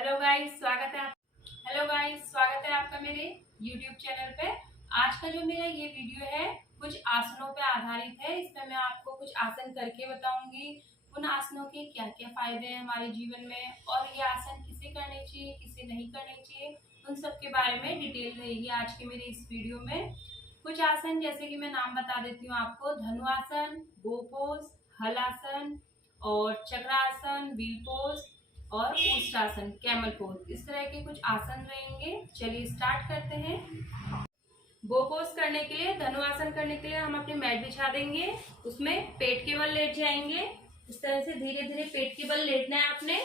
Hello guys, स्वागत है आपका मेरे YouTube चैनल पे। आज का जो मेरा ये वीडियो है कुछ आसनों पे आधारित है। इसमें मैं आपको कुछ आसन करके बताऊंगी। उन आसनों के क्या क्या फायदे हैं हमारे जीवन में, और ये आसन किसे करने चाहिए, किसे नहीं करने चाहिए, उन सब के बारे में डिटेल रहेगी आज के मेरे इस वीडियो में। कुछ आसन जैसे कि मैं नाम बता देती हूँ आपको: धनुआसन, गो पोज, हलासन और चक्रासन, व्हील पोज और उष्ट्रासन, कैमल पोज। इस तरह के कुछ आसन रहेंगे। चलिए स्टार्ट करते हैं। गो पोज करने के लिए, धनुआसन करने के लिए हम अपनी मैट बिछा देंगे। उसमें पेट के बल लेट जाएंगे। इस तरह से धीरे धीरे पेट के बल लेटना है आपने।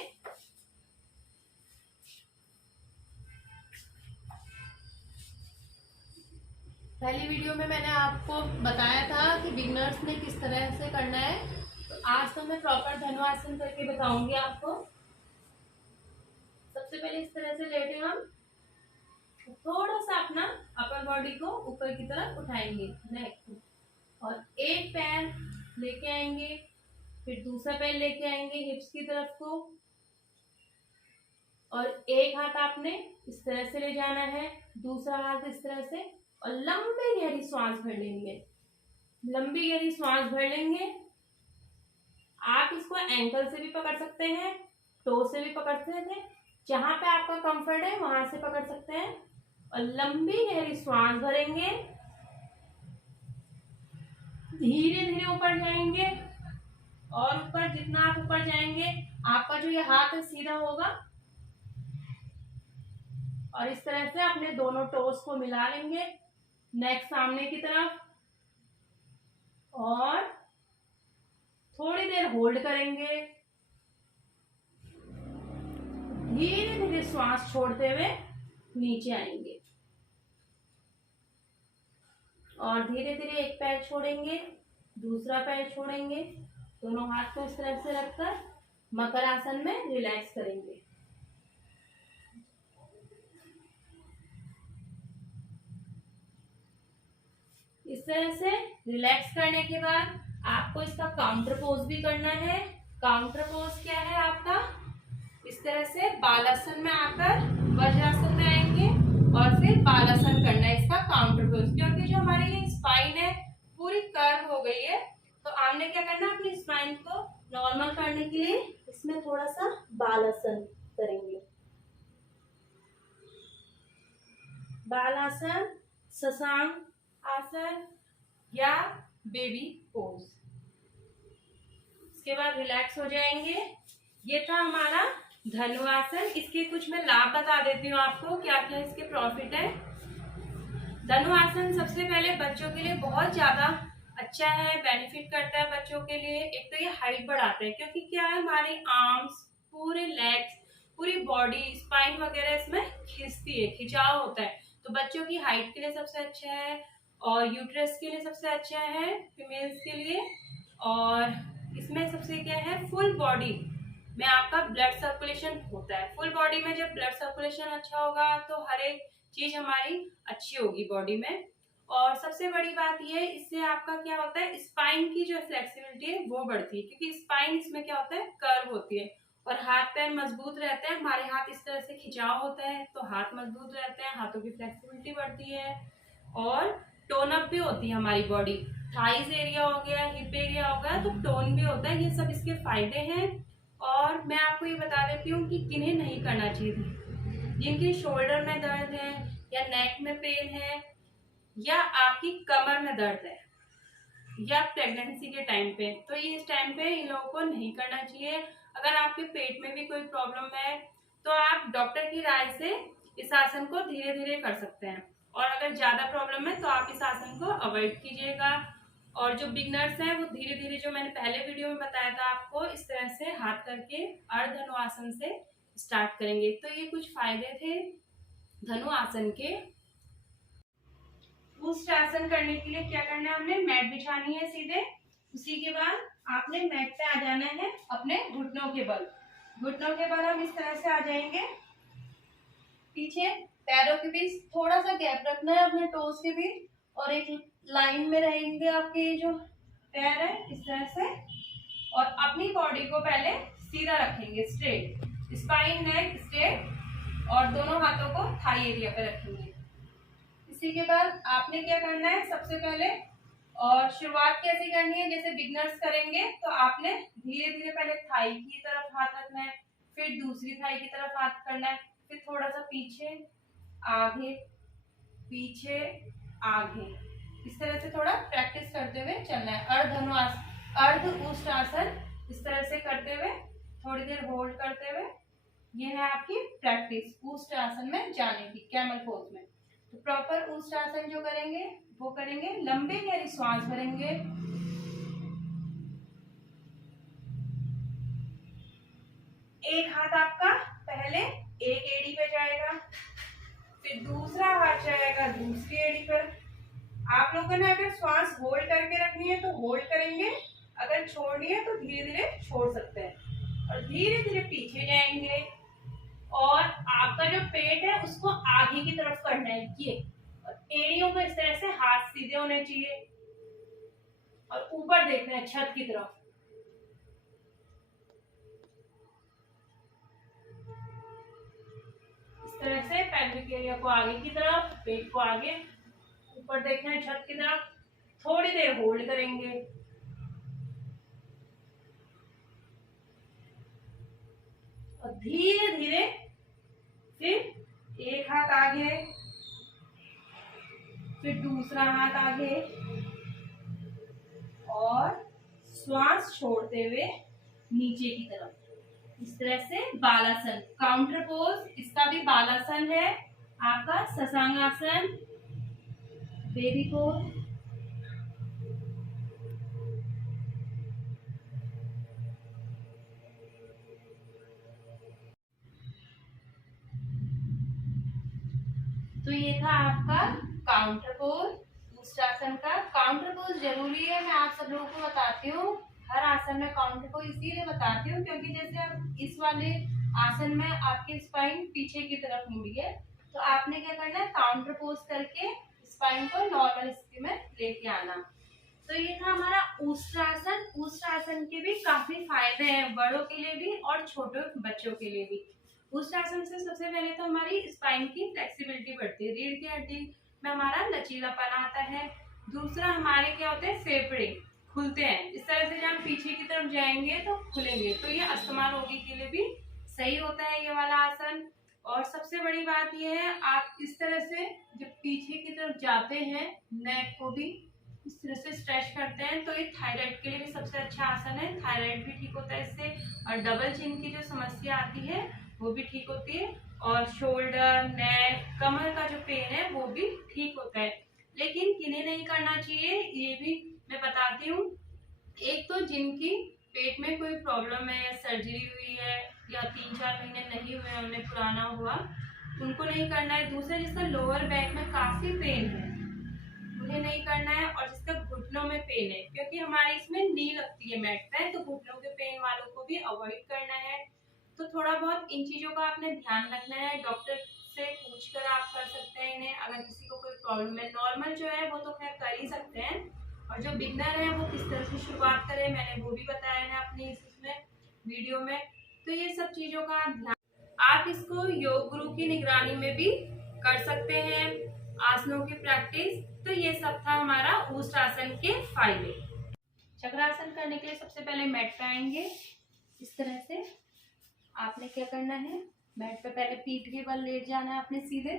पहली वीडियो में मैंने आपको बताया था कि बिगनर्स ने किस तरह से करना है, तो आज तो मैं प्रॉपर धनुआसन करके बताऊंगी आपको। सबसे पहले इस तरह से लेटे हम थोड़ा सा अपना अपर बॉडी को ऊपर की तरफ उठाएंगे, नेक को, और एक पैर लेके आएंगे, फिर दूसरा पैर लेके आएंगे हिप्स की तरफ को, और एक हाथ आपने इस तरह से ले जाना है, दूसरा हाथ इस तरह से, और लंबी गहरी सांस भर लेंगे। लंबी गहरी सांस भर लेंगे। आप इसको एंकल से भी पकड़ सकते हैं, टो से भी पकड़ सकते हैं, जहां पे आपका कंफर्ट है वहां से पकड़ सकते हैं, और लंबी गहरी सांस भरेंगे। धीरे धीरे ऊपर जाएंगे, और ऊपर जितना आप ऊपर जाएंगे आपका जो ये हाथ है सीधा होगा, और इस तरह से अपने दोनों टोस को मिला लेंगे, नेक सामने की तरफ, और थोड़ी देर होल्ड करेंगे। धीरे धीरे श्वास छोड़ते हुए नीचे आएंगे, और धीरे धीरे एक पैर छोड़ेंगे, दूसरा पैर छोड़ेंगे, दोनों हाथ को इस तरह से रखकर मकर आसन में रिलैक्स करेंगे। इस तरह से रिलैक्स करने के बाद आपको इसका काउंटर पोज भी करना है। काउंटर पोज क्या है आपका? इस तरह से बालासन में आकर वज्रासन में आएंगे, और फिर बालासन करना है इसका काउंटर पोज। क्योंकि जो हमारी ये स्पाइन है पूरी कर्व हो गई है, तो आपने क्या करना है, अपनी स्पाइन को नॉर्मल करने के लिए इसमें थोड़ा सा बालासन करेंगे। बालासन, शशांक आसन या बेबी पोज। इसके बाद रिलैक्स हो जाएंगे। ये था हमारा धनुआसन। इसके कुछ मैं लाभ बता देती हूँ आपको, क्या क्या इसके प्रॉफिट है। धनुआसन सबसे पहले बच्चों के लिए बहुत ज्यादा अच्छा है, बेनिफिट करता है बच्चों के लिए। एक तो ये हाइट बढ़ाता है, क्योंकि क्या है, हमारे आर्म्स, पूरे लेग्स, पूरी बॉडी, स्पाइन वगैरह इसमें खिंचती है, खिंचाव होता है, तो बच्चों की हाइट के लिए सबसे अच्छा है, और यूट्रस के लिए सबसे अच्छा है, फीमेल्स के लिए। और इसमें सबसे क्या है, फुल बॉडी में आपका ब्लड सर्कुलेशन होता है। फुल बॉडी में जब ब्लड सर्कुलेशन अच्छा होगा तो हर एक चीज हमारी अच्छी होगी बॉडी में। और सबसे बड़ी बात यह है, इससे आपका क्या होता है, स्पाइन की जो फ्लेक्सिबिलिटी है वो बढ़ती है, क्योंकि स्पाइन इसमें क्या होता है, कर्व होती है, और हाथ पैर मजबूत रहते हैं। हमारे हाथ इस तरह से खिंचाव होता है तो हाथ मजबूत रहते हैं, हाथों की फ्लेक्सिबिलिटी बढ़ती है, और टोन अप भी होती है हमारी बॉडी। थाइज एरिया हो गया, हिप एरिया हो गया, तो टोन भी होता है। ये सब इसके फायदे हैं। और मैं आपको ये बता देती हूँ कि किन्हें नहीं करना चाहिए। जिनके शोल्डर में दर्द है, या नेक में पेन है, या आपकी कमर में दर्द है, या प्रेगनेंसी के टाइम पे, तो ये इस टाइम पे इन लोगों को नहीं करना चाहिए। अगर आपके पेट में भी कोई प्रॉब्लम है तो आप डॉक्टर की राय से इस आसन को धीरे धीरे कर सकते हैं, और अगर ज्यादा प्रॉब्लम है तो आप इस आसन को अवॉइड कीजिएगा। और जो बिगनर्स हैं वो धीरे धीरे, जो मैंने पहले वीडियो में बताया था आपको, इस तरह से हाथ करके अर्धधनुआसन से स्टार्ट करेंगे। तो ये कुछ फायदे थे धनुआसन के। उष्ट्रासन करने के लिए क्या करना है, हमने मैट बिछानी है सीधे। उसी के बाद आपने मैट पे आ जाना है अपने घुटनों के बल। घुटनों के बल हम इस तरह से आ जाएंगे। पीछे पैरों के बीच थोड़ा सा गैप रखना है, अपने टोस के बीच, और एक लाइन में रहेंगे आपके जो पैर है इस तरह से, और अपनी बॉडी को पहले सीधा रखेंगे, स्ट्रेट, स्पाइन नेक स्ट्रेट, और दोनों हाथों को थाई एरिया पे रखेंगे। इसी के बाद आपने क्या करना है, सबसे पहले और शुरुआत कैसे करनी है, जैसे बिगनर्स करेंगे तो आपने धीरे धीरे पहले थाई की तरफ हाथ रखना है, फिर दूसरी थाई की तरफ हाथ करना है, फिर थोड़ा सा पीछे आगे पीछे आगे, इस तरह से थोड़ा प्रैक्टिस करते हुए चलना है। अर्ध उष्ट्रासन इस तरह से करते हुए थोड़ी देर होल्ड करते हुए, ये है आपकी प्रैक्टिस उष्ट्रासन में जाने की, कैमल पोज में। तो प्रॉपर उष्ट्रासन जो करेंगे वो करेंगे, लंबे गहरी श्वास भरेंगे, एक हाथ आपका पहले एक एड़ी पे जाएगा, फिर दूसरा हाथ जाएगा दूसरी एड़ी पर। आप लोगों ने अगर श्वास होल्ड करके रखनी है तो होल्ड करेंगे, अगर छोड़नी है तो धीरे धीरे छोड़ सकते हैं, और धीरे धीरे पीछे जाएंगे, और आपका जो पेट है उसको आगे की तरफ करना है ये, और एड़ियों को इस तरह से हाथ सीधे होने चाहिए और ऊपर देखना है छत की तरफ। इस तरह से पेल्विक एरिया को आगे की तरफ, पेट को आगे, ऊपर देखना है छत की तरफ। थोड़ी देर होल्ड करेंगे, और धीरे धीरे फिर एक हाथ आगे, फिर दूसरा हाथ आगे, और श्वास छोड़ते हुए नीचे की तरफ, इस तरह से बालासन, काउंटर पोज, इसका भी बालासन है आपका, शशांगासन, बेबी पोज। तो ये था आपका काउंटर पोज उष्ट्रासन का। काउंटर पोज जरूरी है, मैं आप सब लोगों को बताती हूँ, हर आसन में काउंटर पोज इसीलिए बताती हूँ क्योंकि जैसे अब इस वाले आसन में आपकी स्पाइन पीछे की तरफ मुड़ी है, तो आपने क्या करना है, काउंटर पोज करके स्पाइन को नॉर्मल स्थिति में लेके आना। तो ये था हमारा उष्ट्रासन। उष्ट्रासन के भी काफी फायदे हैं, बड़ों के लिए भी और छोटे बच्चों के लिए भी। उष्ट्रासन से सबसे पहले तो हमारी स्पाइन की फ्लेक्सिबिलिटी बढ़ती है, रीढ़ की हड्डी में हमारा लचीलापन आता है। दूसरा हमारे क्या होते हैं, फेफड़े खुलते हैं, इस तरह से जब हम पीछे की तरफ जाएंगे तो खुलेंगे, तो ये अस्थमा रोगी के लिए भी सही होता है ये वाला आसन। और सबसे बड़ी बात यह है, आप इस तरह से जब पीछे की तरफ जाते हैं, नेक को भी इस तरह से स्ट्रेच करते हैं, तो ये थायराइड के लिए भी सबसे अच्छा आसन है, थायराइड भी ठीक होता है इससे, और डबल चिन की जो समस्या आती है वो भी ठीक होती है, और शोल्डर, नेक, कमर का जो पेन है वो भी ठीक होता है। लेकिन किन्हें नहीं करना चाहिए ये भी मैं बताती हूँ। एक तो जिनकी पेट में कोई प्रॉब्लम है, या सर्जरी हुई है, या 3-4 महीने नहीं हुए उन्हें पुराना हुआ, उनको नहीं करना है। दूसरा जिसका लोअर बैक में काफी पेन है उन्हें नहीं करना है, और जिसका घुटनों में पेन है, क्योंकि हमारी इसमें नी लगती है मैट पे, तो घुटनों के पेन वालों को भी अवॉइड करना है। तो थोड़ा बहुत इन चीजों का आपने ध्यान रखना है, डॉक्टर से पूछकर आप कर सकते हैं इन्हें, अगर किसी को कोई प्रॉब्लम है। नॉर्मल जो है वो तो खैर कर ही सकते हैं, और जो बिगनर है वो किस तरह से शुरुआत करें मैंने वो भी बताया है अपनी इसमें वीडियो में। तो ये सब चीजों का आप ध्यान, आप इसको योग गुरु की निगरानी में भी कर सकते हैं, आसनों की प्रैक्टिस। तो ये सब था हमारा उष्ट्रासन के फायदे। चक्रासन करने के लिए सबसे पहले मैट पे आएंगे, इस तरह से आपने क्या करना है, मैट पे पहले पीठ के बल लेट जाना है आपने सीधे,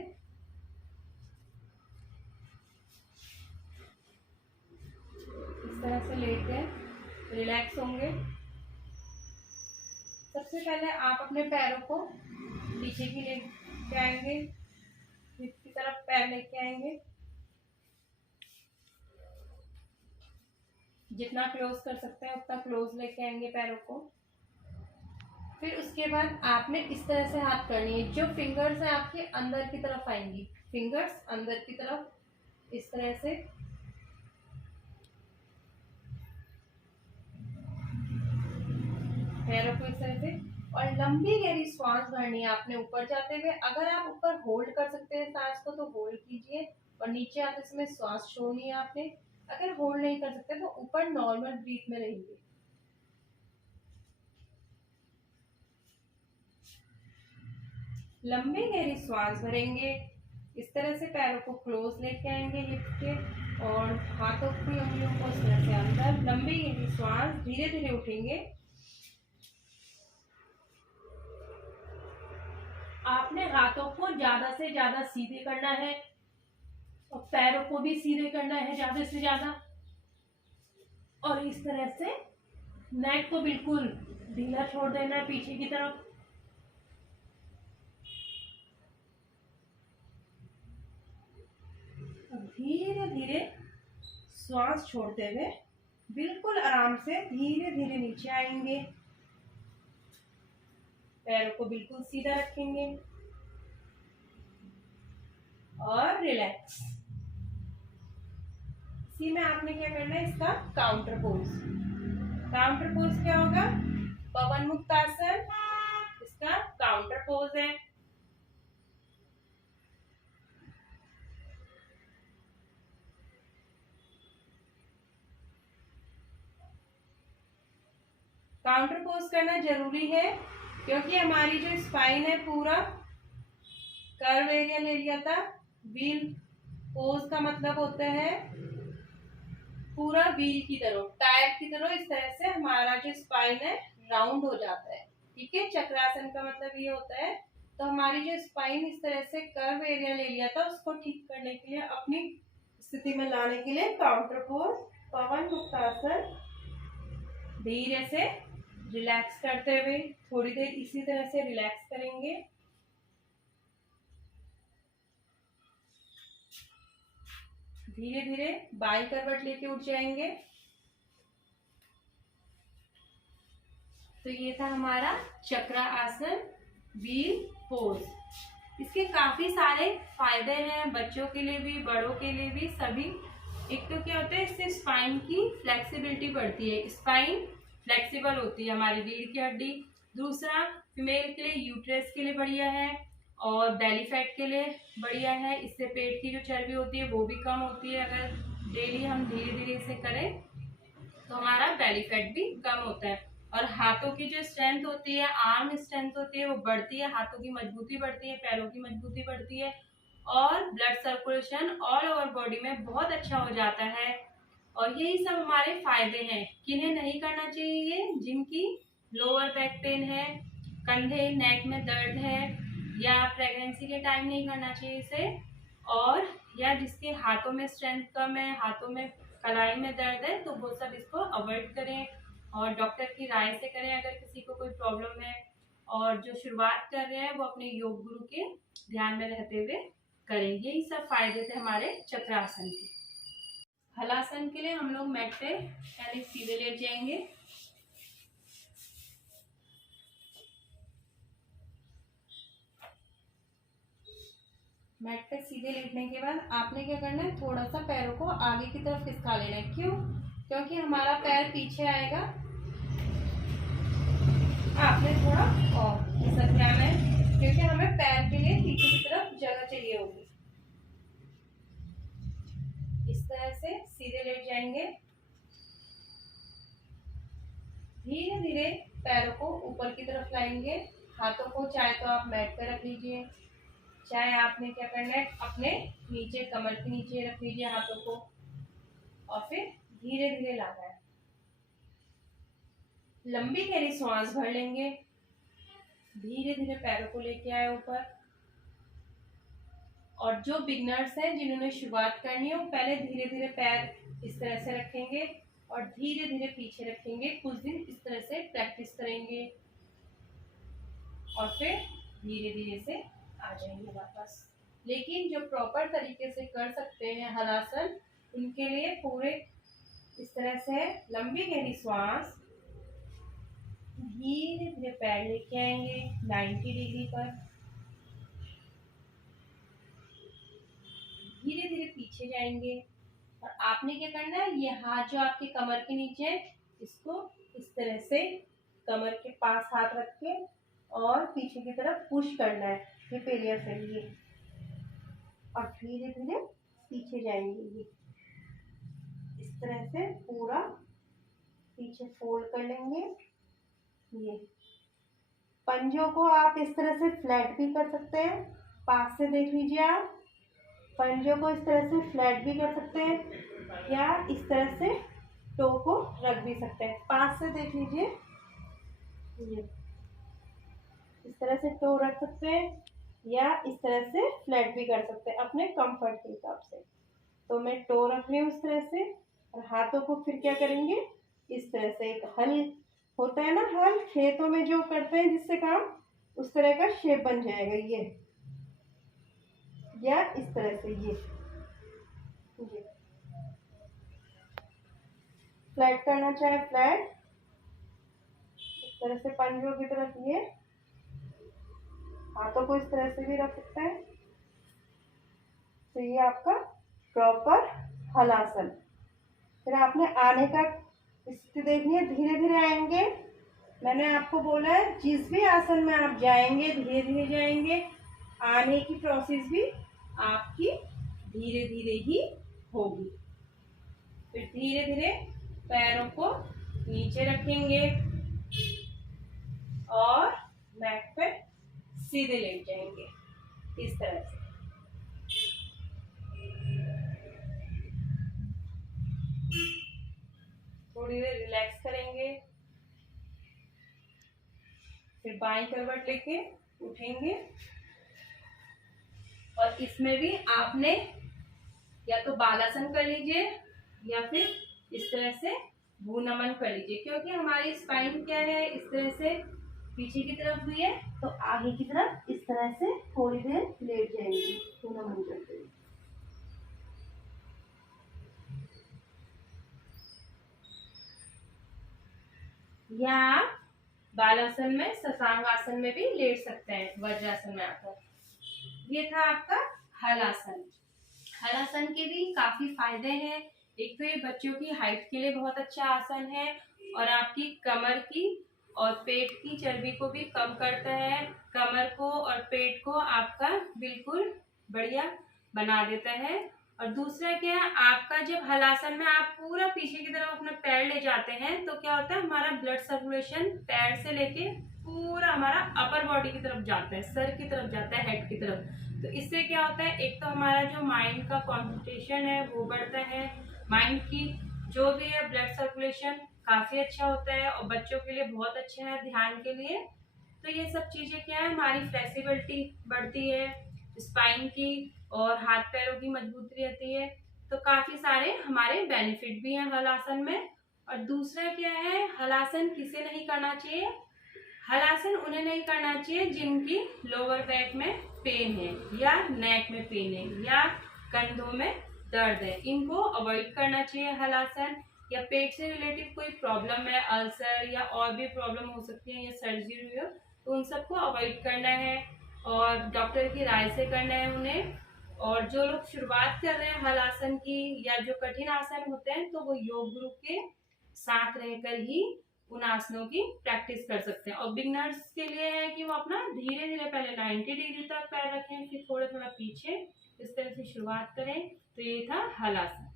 इस तरह से लेट गए, रिलैक्स होंगे। सबसे पहले आप अपने पैरों को पीछे की लेके आएंगे, पीठ की तरफ पैर लेके आएंगे, जितना क्लोज कर सकते हैं उतना क्लोज लेके आएंगे पैरों को। फिर उसके बाद आपने इस तरह से हाथ करनी है, जो फिंगर्स है आपके अंदर की तरफ आएंगी, फिंगर्स अंदर की तरफ, इस तरह से पैरों को इस तरह से, और लंबी गहरी सांस भरनी है आपने ऊपर जाते हुए। अगर आप ऊपर होल्ड कर सकते हैं सांस को तो होल्ड कीजिए, और नीचे आते समय सांस छोड़नी है आपने। अगर होल्ड नहीं कर सकते तो ऊपर नॉर्मल ब्रीथ में रहेंगे। लंबी गहरी सांस भरेंगे। इस तरह से पैरों को क्लोज लेके आएंगे हिप के और हाथों की उंगलियों को इस तरह से अंदर। लंबी गहरी सांस, धीरे धीरे उठेंगे। आपने हाथों को ज्यादा से ज्यादा सीधे करना है और पैरों को भी सीधे करना है ज्यादा से ज्यादा। और इस तरह से नेक को बिल्कुल ढीला छोड़ देना है पीछे की तरफ। धीरे धीरे श्वास छोड़ते हुए बिल्कुल आराम से धीरे धीरे नीचे आएंगे। पैरों को बिल्कुल सीधा रखेंगे और रिलैक्स। इसी में आपने क्या करना है, इसका काउंटर पोज। काउंटर पोज क्या होगा? पवन मुक्त आसन इसका काउंटर पोज है। काउंटर पोज करना जरूरी है क्योंकि हमारी जो स्पाइन है पूरा कर्व एरिया ले लिया था। व्हील पोज का मतलब होता है पूरा व्हील की तरह, टायर की तरह। इस तरह से हमारा जो स्पाइन है राउंड हो जाता है। ठीक है, चक्रासन का मतलब ये होता है। तो हमारी जो स्पाइन इस तरह से कर्व एरिया ले लिया था, उसको ठीक करने के लिए, अपनी स्थिति में लाने के लिए काउंटर पोज, पवन मुक्तासन। धीरे से रिलैक्स करते हुए थोड़ी देर इसी तरह से रिलैक्स करेंगे। धीरे धीरे बाईं करवट लेके उठ जाएंगे। तो ये था हमारा चक्र आसन, व्हील पोज। इसके काफी सारे फायदे हैं, बच्चों के लिए भी, बड़ों के लिए भी, सभी। एक तो क्या होता है, इससे स्पाइन की फ्लेक्सिबिलिटी बढ़ती है। स्पाइन फ्लेक्सिबल होती है हमारी रीढ़ की हड्डी। दूसरा, फीमेल के लिए यूट्रस के लिए बढ़िया है और बेली फैट के लिए बढ़िया है। इससे पेट की जो चर्बी होती है वो भी कम होती है। अगर डेली हम धीरे धीरे इसे करें तो हमारा बेली फैट भी कम होता है। और हाथों की जो स्ट्रेंथ होती है, आर्म स्ट्रेंथ होती है, वो बढ़ती है। हाथों की मजबूती बढ़ती है, पैरों की मजबूती बढ़ती है और blood circulation all over body में बहुत अच्छा हो जाता है। और यही सब हमारे फायदे हैं। किन्हें नहीं करना चाहिए? जिनकी लोअर बैक पेन है, कंधे नेक में दर्द है, या प्रेगनेंसी के टाइम नहीं करना चाहिए इसे, और या जिसके हाथों में स्ट्रेंथ कम है, हाथों में कलाई में दर्द है, तो वो सब इसको अवॉइड करें और डॉक्टर की राय से करें अगर किसी को कोई प्रॉब्लम है। और जो शुरुआत कर रहे हैं वो अपने योग गुरु के ध्यान में रहते हुए करें। यही सब फायदे थे हमारे चक्रासन के। हलासन के लिए हम लोग मैट पे पहले सीधे लेट जाएंगे। मैट पे सीधे लेटने के बाद आपने क्या करना है, थोड़ा सा पैरों को आगे की तरफ खिसका लेना है। क्यों? क्योंकि हमारा पैर पीछे आएगा, आपने थोड़ा और खिसक जाना है क्योंकि हमें पैर के लिए पीछे की तरफ जगह चाहिए होगी। इस तरह से सीधे लेट जाएंगे। धीरे धीरे पैरों को ऊपर की तरफ लाएंगे। हाथों को चाहे तो आप मैट पे रख लीजिए, चाहे आपने क्या करना है, अपने नीचे कमर के नीचे रख लीजिए हाथों को और फिर धीरे धीरे लाना है। लंबी गहरी सांस भर लेंगे। धीरे धीरे पैरों को लेके आए ऊपर। और जो बिगनर्स हैं, जिन्होंने शुरुआत करनी है, वो पहले धीरे धीरे पैर इस तरह से रखेंगे और धीरे धीरे पीछे रखेंगे। कुछ दिन इस तरह से प्रैक्टिस करेंगे और फिर धीरे धीरे से आ जाएंगे वापस। लेकिन जो प्रॉपर तरीके से कर सकते हैं हलासन, उनके लिए पूरे इस तरह से लंबी गहरी सांस, धीरे धीरे पैर लेके आएंगे 90 डिग्री पर, धीरे धीरे पीछे जाएंगे। और आपने क्या करना है, ये हाथ जो आपके कमर के नीचे है, इसको इस तरह से कमर के पास हाथ रख के और पीछे की तरफ पुश करना है हिप एरिया से लिए, और धीरे धीरे पीछे जाएंगे। ये इस तरह से पूरा पीछे फोल्ड कर लेंगे। ये पंजों को आप इस तरह से फ्लैट भी कर सकते हैं, पास से देख लीजिए आप। पंजों को इस तरह से फ्लैट भी कर सकते हैं या इस तरह से टो को रख भी सकते हैं। पास से देख लीजिए, ये इस तरह से टो रख सकते हैं या इस तरह से फ्लैट भी कर सकते हैं अपने कंफर्ट के हिसाब से। तो मैं टो रख रही हूँ इस तरह से, और हाथों को फिर क्या करेंगे, इस तरह से एक हल होता है ना, हल खेतों में जो करते हैं जिससे काम, उस तरह का शेप बन जाएगा ये, या इस तरह से ये फ्लैट करना चाहे फ्लैट, इस तरह से पंजों की तरफ ये, हाथों को इस तरह से भी रख सकते हैं। तो ये आपका प्रॉपर हलासन। फिर आपने आने का स्थिति देखनी है, धीरे धीरे आएंगे। मैंने आपको बोला है जिस भी आसन में आप जाएंगे धीरे धीरे जाएंगे, आने की प्रोसेस भी आपकी धीरे धीरे ही होगी। फिर धीरे धीरे पैरों को नीचे रखेंगे और मैट पे सीधे लेट जाएंगे इस तरह से। थोड़ी देर रिलैक्स करेंगे, फिर बाईं करवट लेके उठेंगे। और इसमें भी आपने या तो बालासन कर लीजिए या फिर इस तरह से भूनमन कर लीजिए, क्योंकि हमारी स्पाइन क्या है, इस तरह से पीछे की तरफ हुई है, तो आगे की तरफ इस तरह से थोड़ी देर लेट जाएंगे भूनमन करते हुए। या आप बालासन में, शशांक आसन में भी लेट सकते हैं, वज्रासन में आकर। ये था आपका हलासन। हलासन के भी काफी फायदे हैं। एक तो ये बच्चों की हाइट के लिए बहुत अच्छा आसन है और आपकी कमर की और पेट की चर्बी को भी कम करता है। कमर को और पेट को आपका बिल्कुल बढ़िया बना देता है। और दूसरा क्या है, आपका जब हलासन में आप पूरा पीछे की तरफ अपना पैर ले जाते हैं तो क्या होता है, हमारा ब्लड सर्कुलेशन पैर से लेके पूरा हमारा अपर बॉडी की तरफ जाता है, सर की तरफ जाता है, हेड की तरफ। तो इससे क्या होता है, एक तो हमारा जो माइंड का कॉन्सेंट्रेशन है वो बढ़ता है, माइंड की जो भी है ब्लड सर्कुलेशन काफी अच्छा होता है और बच्चों के लिए बहुत अच्छा है ध्यान के लिए। तो ये सब चीजें क्या है, हमारी फ्लेक्सिबिलिटी बढ़ती है, स्पाइन की और हाथ पैरों की मजबूती रहती है। तो काफी सारे हमारे बेनिफिट भी हैं हलासन में। और दूसरा क्या है, हलासन किसे नहीं करना चाहिए, हलासन उन्हें नहीं करना चाहिए जिनकी लोअर बैक में पेन है या नेक में पेन है या कंधों में दर्द है, इनको अवॉइड करना चाहिए हलासन। या पेट से रिलेटेड कोई प्रॉब्लम है, अल्सर या और भी प्रॉब्लम हो सकती है या सर्जरी हुई हो, तो उन सबको अवॉइड करना है और डॉक्टर की राय से करना है उन्हें। और जो लोग शुरुआत कर रहे हैं हलासन की या जो कठिन आसन होते हैं, तो वो योग गुरु के साथ रहकर ही उन आसनों की प्रैक्टिस कर सकते हैं। और बिगनर्स के लिए है कि वो अपना धीरे धीरे पहले 90 डिग्री तक पैर रखें, फिर थोड़ा थोड़ा पीछे, इस तरह से शुरुआत करें। तो ये था हलासन।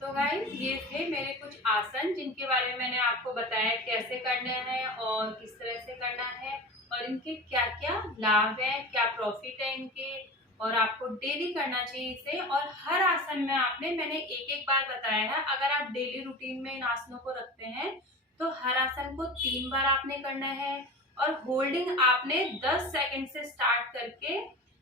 तो गाइस, ये थे मेरे कुछ आसन जिनके बारे में मैंने आपको बताया कैसे करने हैं और किस तरह से करना है और इनके क्या क्या लाभ है, क्या प्रॉफिट है इनके, और आपको डेली करना चाहिए इसे। और हर आसन में मैंने एक एक बार बताया है, अगर आप डेली रूटीन में इन आसनों को रखते हैं तो हर आसन को 3 बार आपने करना है। और होल्डिंग आपने 10 सेकंड से स्टार्ट करके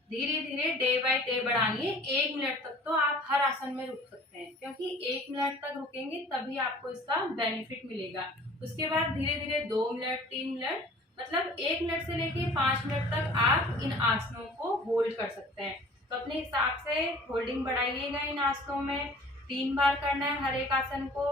धीरे धीरे डे बाय डे बढ़ानी है। 1 मिनट तक तो आप हर आसन में रुक सकते हैं, क्योंकि 1 मिनट तक रुकेंगे तभी आपको इसका बेनिफिट मिलेगा। उसके बाद धीरे धीरे 2 मिनट, 3 मिनट, मतलब 1 मिनट से लेके 5 मिनट तक आप इन आसनों को होल्ड कर सकते हैं। तो अपने हिसाब से होल्डिंग बढ़ाइएगा इन आसनों में। 3 बार करना है हर एक आसन को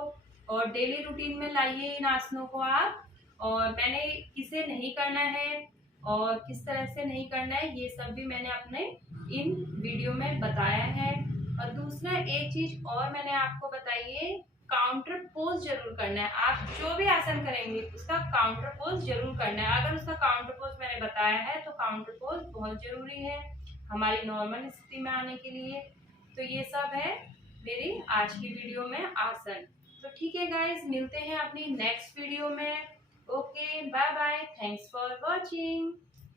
और डेली रूटीन में लाइए इन आसनों को आप। और मैंने किसे नहीं करना है और किस तरह से नहीं करना है, ये सब भी मैंने अपने इन वीडियो में बताया है। और दूसरा एक चीज और मैंने आपको बताई है, काउंटर पोज जरूर करना है। आप जो भी आसन करेंगे उसका काउंटर पोज जरूर करना है। अगर उसका काउंटर पोज मैंने बताया है तो काउंटर पोज बहुत जरूरी है हमारी नॉर्मल स्थिति में आने के लिए। तो ये सब है मेरी आज की वीडियो में आसन। तो ठीक है गाइस, मिलते हैं अपनी नेक्स्ट वीडियो में। Okay, bye bye, thanks for watching.